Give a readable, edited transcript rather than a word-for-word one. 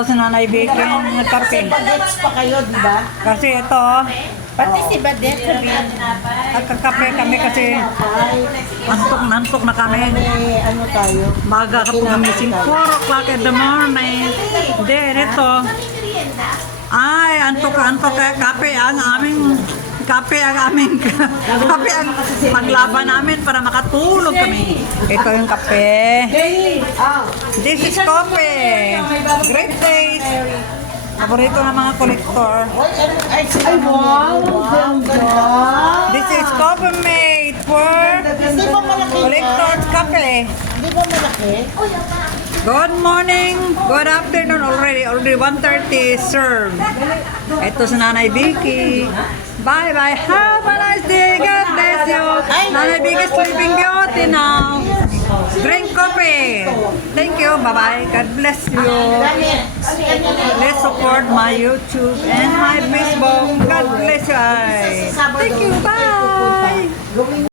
Ito si Nanay Vicky ng kape. Bagets pa kayo, di ba? Kasi ito, Pati si Badet sabi. nagkakape kami kasi antok na kami. Ano tayo? Maga ka po gumising, 4 o'clock in the morning. Then ito, ay, antok kape ang aming kape ang paglaban namin para makatulog kami. Ito yung kape. This is coffee. Great taste. Paborito ng mga kolektor. Ay, wow! Ganda! This is coffee made for Hindi ba malaki yan? collector's cafe. Hindi ba malaki? Good morning, good afternoon already 1:30 served. Ito si Nanay Vicky. Bye bye, have a nice day, God bless you. Nanay Vicky sleeping beauty now. Drink coffee. Thank you, bye bye, God bless you. Let's support my YouTube and my Facebook. God bless you. Thank you, bye.